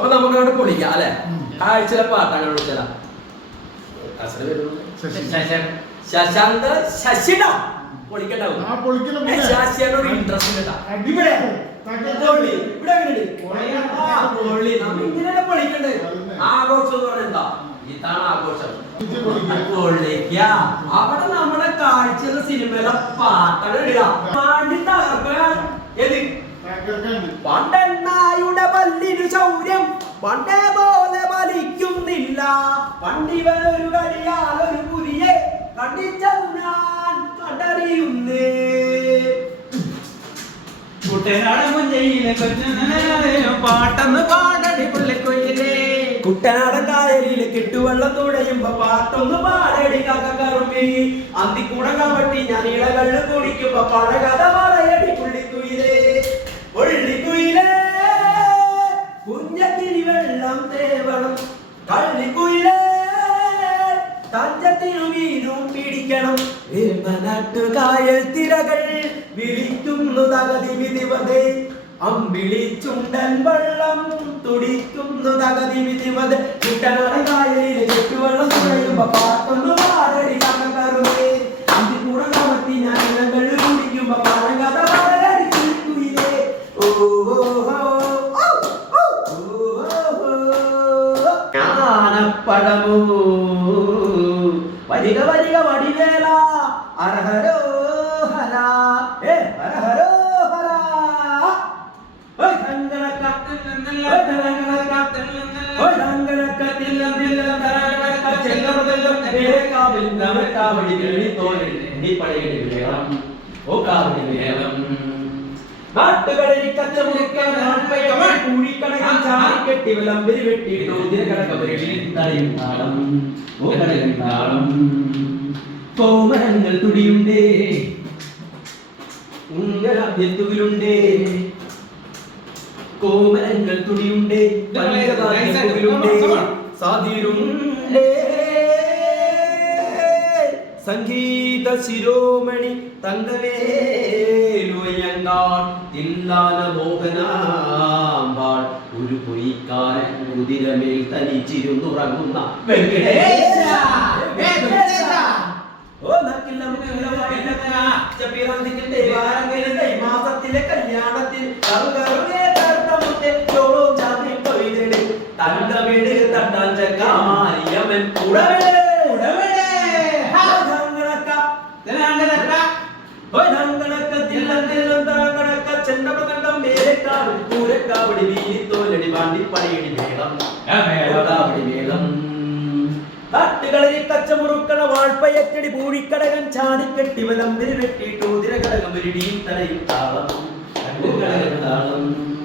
അപ്പൊ നമുക്ക് അവിടെ പൊളിക്കാം അല്ലെ? ആഴ്ചയിലെ വരുന്നു. ശശി. ശശാന്ത് ശശിട. പൊളിക്കണ്ടാവും ശശിയോട് ഇൻട്രസ്റ്റ് കേട്ടാ. ഇവിടെ പൊളി. ഇവിടെ പൊളിക്കണ്ടേ? ആഘോഷം എന്ന് പറഞ്ഞാൽ എന്താ? ഇതാണ് ആഘോഷം. അവിടെ നമ്മുടെ കാഴ്ചയുടെ സിനിമയിലെ പാട്ടാണ് ഇടുക. ഏത്? തകർക്കാണ്ട്. പല്ലിനു ശൗര്യം പണ്ടേ പോലെ വലിക്കുന്നില്ല പണ്ടിവനൊരു കടിയാലൊരു പുലിയെ കണ്ടിച്ചത് ഞാൻ കണ്ടറിയുന്നേ. കുട്ടനാട് മുഞ്ചയിലെ കൊച്ചു പാട്ടൊന്ന് പാടടി പുള്ളിക്കൊയിലേ. കുട്ടനാടൻ കായലിൽ കെട്ടുവെള്ളം തുഴയുമ്പോ പാട്ടൊന്ന് പാടടി കറുമ്പി. അന്തിക്കൂട കവട്ടി ഞാൻ ഇളകള്ള് കുടിക്കുമ്പോ പഴകഥ വെള്ളം തേവണം. കള്ളിക്കുയിലേ തഞ്ചത്തിനു വീതും പിടിക്കണം. വേമ്പനാട്ടു കായൽ തിരകൾ വിളിക്കുന്നു തകതി വിധിവതേ. അമ്പിളി ചുണ്ടൻ വെള്ളം തുടിക്കുന്നു തകതി വിധിവത്. കുട്ടനാട് കായലിലെ ചുറ്റുവെള്ളം തുഴയുമ്പോ ஞானப்பழமு. வரிக வரிக வடிவேலா. அரஹரோஹரா. ஏ அரஹரோஹரா. ஓய் தங்கனக்கா ஓய் தங்கனக்கா ஓய் தங்கனக்கா தில்லம் தில்லம் தரகனக்கா செல்லம் தெல்லம் தேகாவில் நமக்காவடி கேள்வி தோழில் அடிப்படையில் வேளம் ஓ காவடி வேளம் കാവടി വേളം നാട്ടുകളിൽ കച്ചമുറുക്കാൻ കെട്ടി വിളമ്പിരി വെട്ടിയിട്ടു തടയും താളം ഓ കടയും താളം കോമരങ്ങൾ തുടിയുണ്ടേ. ഉങ്ങലാദ്യത്തുകിലുണ്ടേ കോമരങ്ങൾ തുടിയുണ്ടേ. സാധീരുണ്ടേ സംഗീത ശിരോമണി തങ്കവേലുയങ്ങാൾ തില്ലാന മോഹനാമ്പാൾ. ഒരു പൊയ്ക്കാരൻ കുതിരമേൽ തനിച്ചിരുന്നുറങ്ങുന്ന മാസത്തിലെ കല്യാണത്തിൽ ഓ നക്കില്ല മുക്കില്ല വയലക്ക. മേലക്കാവ് കൂരക്കാവടി വീരിത്തോലടി പാണ്ടി പണിയടി മേളം. മേളക്കാവടി മേളം. നാട്ടുകളിൽ കച്ചമുറുക്കണ വാൾപ്പയറ്റടി പൂഴിക്കടകൻ ചാടിക്കെട്ടി വലമ്പിരി വെട്ടിട്ടു തിരകടകം ഒരു തലയും താളം. താളം.